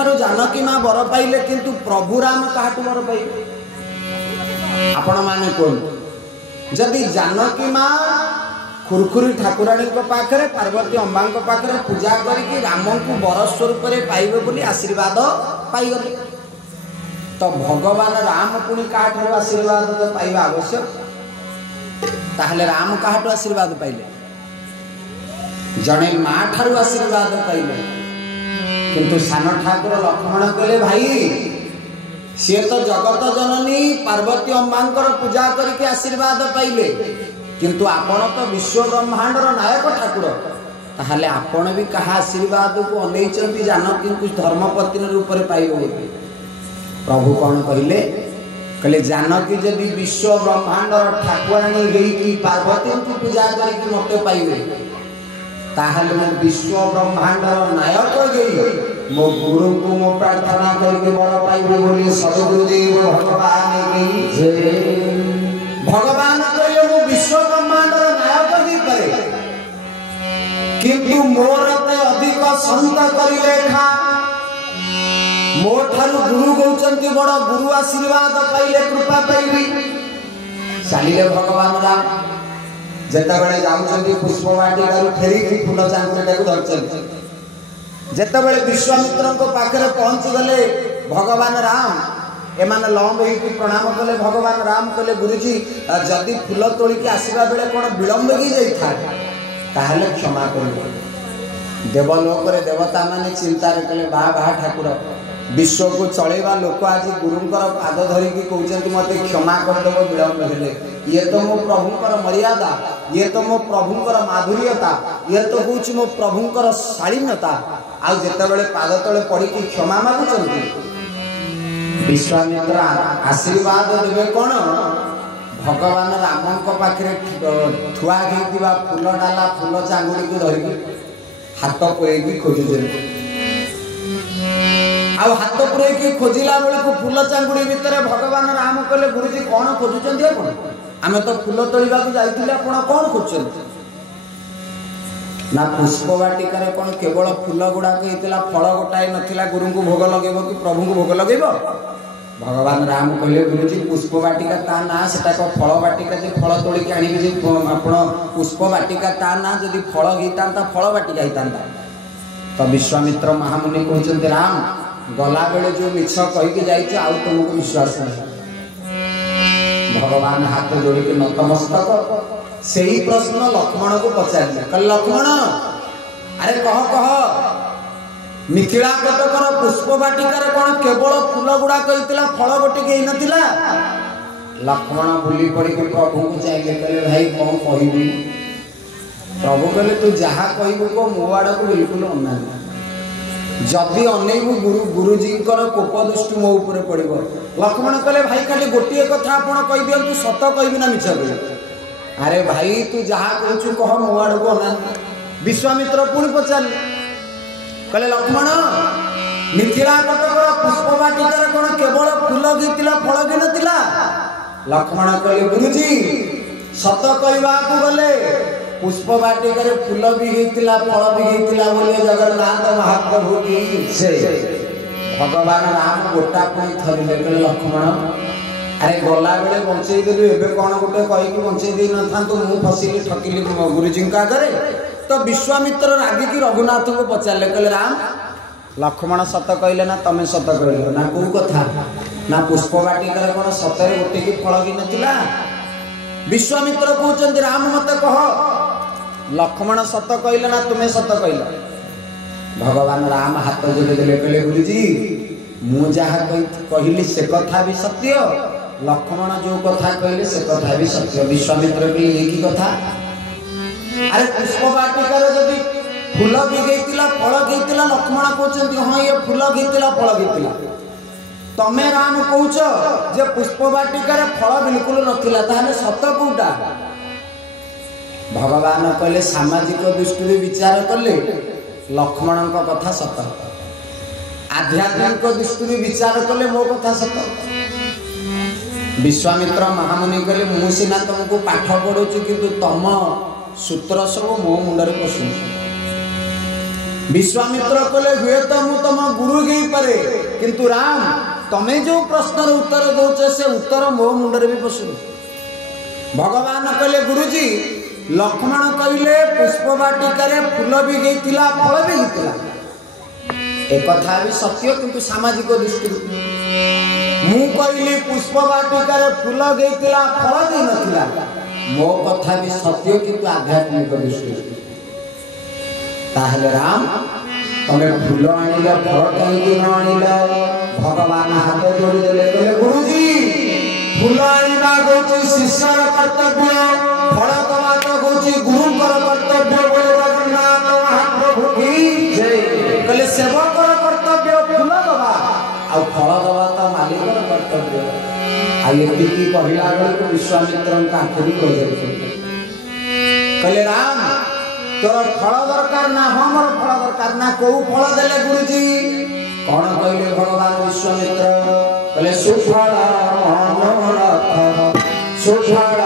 ठारू जानकी माँ वर पाइले किंतु प्रभु राम काहाटू वर पाइले आपण माने कोन जदि जानकी माँ खुरखुरी ठाकुराणी पाखरे पार्वती अम्बा पाखरे पूजा करके राम को वर स्वरूप पाइबे बोली आशीर्वाद पाइगले तो भगवान राम पुणी काहाठू आशीर्वाद तो पाइबा आवश्यक ताहले राम काहाठू आशीर्वाद पाइले जड़े माँ ठारू आशीर्वाद पाइले किंतु सान ठाकुर लक्ष्मण कहले भाई सी तो जगत जननी पार्वती अम्बा पूजा करके आशीर्वाद पाइले किंतु आपण तो विश्व ब्रह्मांडर नायक ठाकुर ताहले आपण भी कहा आशीर्वाद को अनेइचंती जानकी कुछ धर्मपत्नी रूप में पाइबो प्रभु कौन कहले कहले जानकी जदि विश्व ब्रह्मांडर ठाकुराणी होई पार्वती को पूजा करके मते पाइबे ताहले मो विश्व ब्रह्मांडर नायक गई मो गुरु को मो प्रार्थना करके बड़ पाइबे बोली सदगुरुदेव भगवान की जय। भगवान कहले मो विश्व ब्रह्मांडर नायक ही करे किंतु मोर ते अधिक संत करिले खा मो ठारू गुरु गौचंती बड़ गुरु आशीर्वाद पाइले कृपा पाइबी चलिले भगवान राम जेता बेले जाउचंती पुष्पवाटिका फेरिकी फूल चांदटा को धरचंती जेता बेले विश्वामित्र को पाखरे पहुंच गले भगवान राम एमान लंब होई प्रणाम कले भगवान राम कहले गुरुजी जदि फूल तोड़ी के आसीबा बेले कोन विलंब की जाई था ताहले क्षमा करियो देवलोक रे देवता माने चिंता रे कले बा बा ठाकुर विश्व को चलेवा लोक आज गुरुंकर पाद धरिकी कहते मत क्षमा करदेव विलंब हेले ये तो मो प्रभुंकर मर्यादा ये तो मो प्रभुंकर माधुर्यता ये तो हूँ मो प्रभुंकर शालीनता आज जिते पाद तले पड़ी क्षमा मागुचंती विश्वामित्र आशीर्वाद देवे कौन भगवान राम पाखे ठुआ होता फूल डाला फूल चांगुड़ी को धरिकी हाथ पुरेकी खोजुचे आउ हाथ पुरेकी खोजिला बेलू फूल चांगुड़ी भितर भगवान राम कहले गुरुजी कौन खोजुचंती आपण आमे तो फूल तोड़वा जाइथिले आपण कौन खोजुचंती ना पुष्पवाटिका कौन केवल फूल गुड़ाक होता फल गोटाए नथिला गुरु को भोग लगेब कि प्रभु को भोग लगेब भगवान राम कहले गुरुजी पुष्पवाटिका ता ना सेटा को फल वाटिका जे फल तोड़ी के आनिबे जे आपण पुष्पवाटिका ता ना जदि फल होता फल वाटिका होता तो विश्वामित्र महामुनि कहते राम गला बेले जो मिछ कहीकि जाइए आउ तुमको विश्वास नहीं भगवान हाथ जोड़ी के नतमस्तक से ही प्रश्न लक्ष्मण को पचारे कल लक्ष्मण अरे कह कह मिथिला कटकर पुष्पवाटिकार कौन केवल फूल गुड़ाक होता फल गोटिक नथिला लक्ष्मण भूली पड़ी प्रभु को चाहिए कहले भाई कौन कहबी प्रभु कहले तू जहाँ कहबू को मो आड़ को बिल्कुल अना जदि अनेबू गुरुजी कोप दृष्टि मो ऊपर पड़ो लक्ष्मण कहले भाई खाली गोटे कथा आपण कह दिंतु सत कहबी ना मिछ अरे भाई तू जहाँ कहू कह मो आड़ को अना विश्वामित्र पुणी पचारे कहले लक्ष्मण मिथिला कटकर पुष्पवाटिकार कौन केवल फूल गीतिला फल भी नथिला लक्ष्मण कहले गुरुजी सत कहवा गले पुष्पवाटिकार फूल भी होता फल भी होता बोले जगन्नाथ महाप्रभु की से भगवान राम गोटा पुणी थरिले कहले लक्ष्मण अरे गला बेले बंचई देलु एबे कौन गोटे कहीकि बंचई दे न मु फसिली ठकिली गुरुजी आगे तो विश्वामित्र रागिकी रघुनाथ को पचारे कहले राम लक्ष्मण सत कहले ना तमें सत कहल ना कौ कथा ना पुष्पवाटिकार कौन सतरे गोटे की फल भी नथिला विश्वामित्र कहते राम मत कह लक्ष्मण सत कहले ना तुम्हें सत कहल भगवान राम हाथ जोड़े देले कहले गुरुजी मु जहाँ कहली से कथा भी सत्य लक्ष्मण जो कथा कहले से कथा भी सत्य विश्वामित्र के लिए की कथा अरे पुष्पवाटिकार जदि फूल भी गईला फल गईला लक्ष्मण कहते हाँ ये फूल गईला फल गईला तमें राम कौच जे पुष्पवाटिकार फल बिल्कुल नथिला ताहले सत कोटा भगवान कहले सामाजिक दृष्टि विचार कले लक्ष्मण कथा सत आध्यात्मिक दृष्टि विचार कले मो कथा सत विश्वामित्र महामुनि कहले मु सिना तुमको पाठ पढ़ुची किंतु तम सूत्र सब मो मुंडरे पशु विश्वामित्र कहले हुए तो मु तुम गुरु गई पारे किंतु राम तमे जो प्रश्न उत्तर दौच से उत्तर मो मुंडरे भी पशु। भगवान कहले गुरुजी लक्ष्मण कहले पुष्प वाटिकार फूल भी गई फल भी गई एक कथा भी सत्य किंतु सामाजिक दृष्टि मु कहली पुष्प वाटिकार फूल गई फल दे नथिला मो कथा भी सत्य किंतु आध्यात्मिक दृष्टि ताहले राम तमे फूल आनिल फल कहीं न आनिल भगवान हाथ जोड़ी देले कहले गुरुजी फूल आनिबा गोची शिष्यर कर्तव्य फल दवा तो गोची गुरुकर कर्तव्य बोले जगन्नाथ महाप्रभु की जय कहले सेवकर कर्तव्य फूल दवा आ फल दवा तो मालिकर कर्तव्य आ एति की कहिला बेले विश्वामित्र का आखिरी गजर कहले राम तोर फल दरकार ना हमर फल दरकार ना को फल देले गुरुजी कौन कहले भगवान विश्वामित्र कहले सुफल मनोरथ सुफल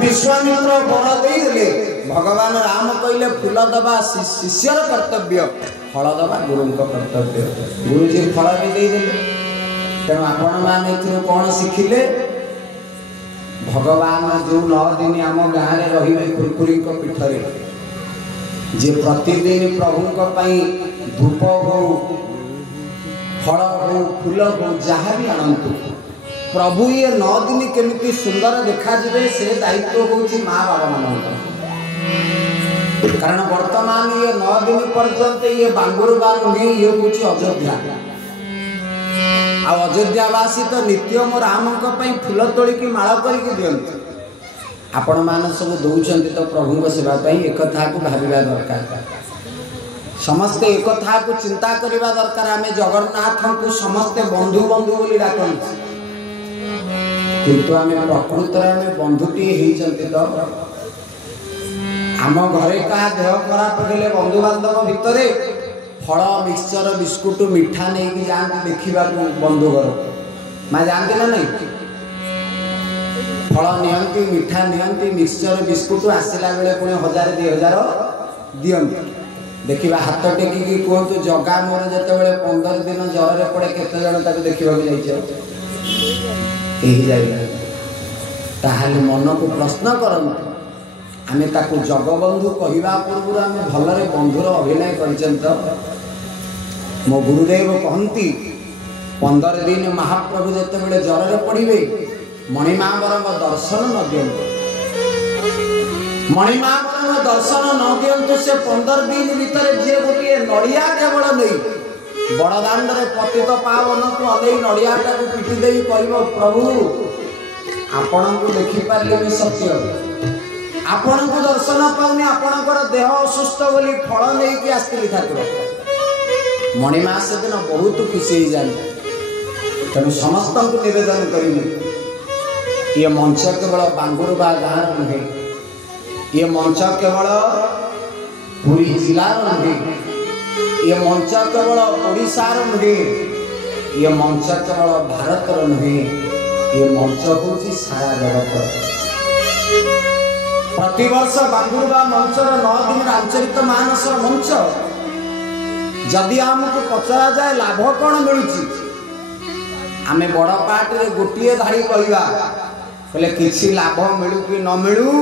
विश्वामित्र बर दे भगवान राम कहले फूल दबा शिष्यर कर्तव्य फल दबा गुरु कर्तव्य गुरुजी फल भी दे तेणु आपण मैंने कौन शिखिले भगवान जो 9 दिन आम गाँव में रही कुरकुरी पीठरे जे प्रतिदिन प्रभु धूप हो फल हो फूल हो जहाँ भी आणतु प्रभु ये 9 दिन केमिति सुंदर देखा जिवे से दायित्व होची माँ बाबा मान कारण वर्तमान ये 9 दिन पर्यंत ये बांगुर नुहे ये हूँ अयोध्या आ अयोध्यावासी तो नित्य मो राम फूल तोड़िकी माल करके दियंती आपण मान सब दौरान तो प्रभु सेवा एक को भाविबा दरकार समस्ते एक को चिंता करने दरकार आम जगन्नाथ को समस्ते बंधु बंधु बोली डाकती किंतु आम प्रकृत में बंधुटी तो आम घरे क्या देह खराब हेले बंधु बांधव भितर फल मिक्सचर बिस्कुट मिठा नहीं जाती देखा बंधु घर माँ जानती ना नहीं फल नियंती मिठा नियंती मिक्सचर बिस्कुट आसला बेले पुणी 1000 2000 दियंती देखा हाथ टेकिकी कहतु जगा मोर जिते 15 दिन ज्वर पड़े केते जन ताको देखा ताहले मन को प्रश्न करन आमे ताको जगबंधु कहवा पूर्व आम भलरे बंधुर अभिनय कर मो गुरुदेव कहती 15 दिन महाप्रभु जिते ज्वर पड़े मणिमावर दर्शन न दियंतु मणिमावर दर्शन न दियंतु से 15 दिन भीतर जे गोटे नड़िया केवल नहीं बड़दाण्ड पतित पावन को अदे नड़ियाटा को पिटी दे प्रभु आपण को देखी पारे सत्य आपण को दर्शन पाऊनी आपणकर देह असुस्थ बोली फल नहीं आसती ठाकुर मणिमा से दिन बहुत खुशी हो जाए तेणु समस्त को निवेदन करी ये मंच केवल बांगुर गाँव नुहे ये मंच केवल पुरी जिलार नुहे ये मंच केवल ओडिशार नुहे ये मंच केवल भारतर नुहे ये मंच हूँ सारा जगत प्रतिवर्ष बांगुरबा मंचर 9 दिन रामचरित मानस मंच जदि आमको पचरा जाए लाभ कौन मिलुची आमे बड़ पार्ट रे गोटिए धारी कहवा कहले किसी लाभ मिलू कि न मिलू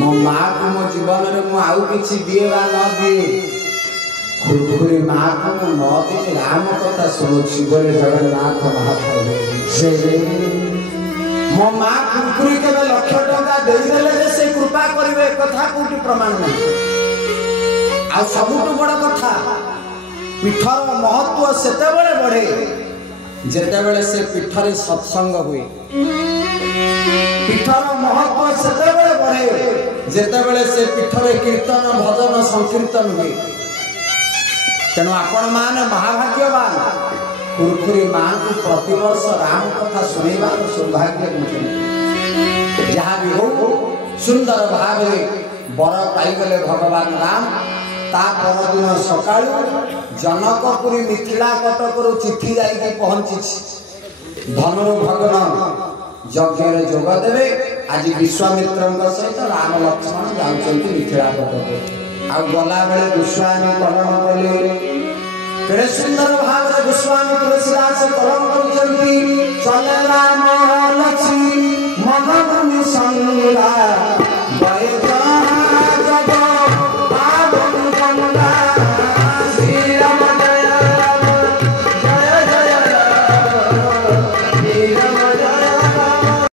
मो माँ को मो जीवन में मु आउ किसी दिए बा न दिए खुरखुरी माँ को मु न दिए राम कथा शुणुची बोले जगन्नाथ महाप्रभु मो माँ खुरखुरी के लक्ष टका देदेले से कृपा करिवे कथा कोटी प्रमाण नहीं आ सबुठ बड़ कथा पीठर महत्व सेते बड़े बढ़े जेतेबेले से पीठरे सत्संग हुए पीठर महत्व सेतेबेले बढ़े जेतेबेले से पीठरे कीर्तन भजन संकीर्तन हुए तेणु आपण मान महाभाग्यवान खुरखुरी माँ को प्रतिवर्ष राम कथा सुनेबार सौभाग्य मिले जहाँ भी हो सुंदर भाव बर पाईगले भगवान राम ता परदिन सकाळु जनकपुरी मिथिला कटकरू चिट्ठी जाई पहुंची धनुर भगन यज्ञ जोग देवे आज विश्वामित्र सहित राम लक्ष्मण जाउछन्ति मिथिला कटक आ गला बेले गोस्वामी कलम कले केड़े सुंदर भाव रे गोस्वामी तुलसीदास कलम करछन्ति चले राम लक्ष्मी मन भूमि संगा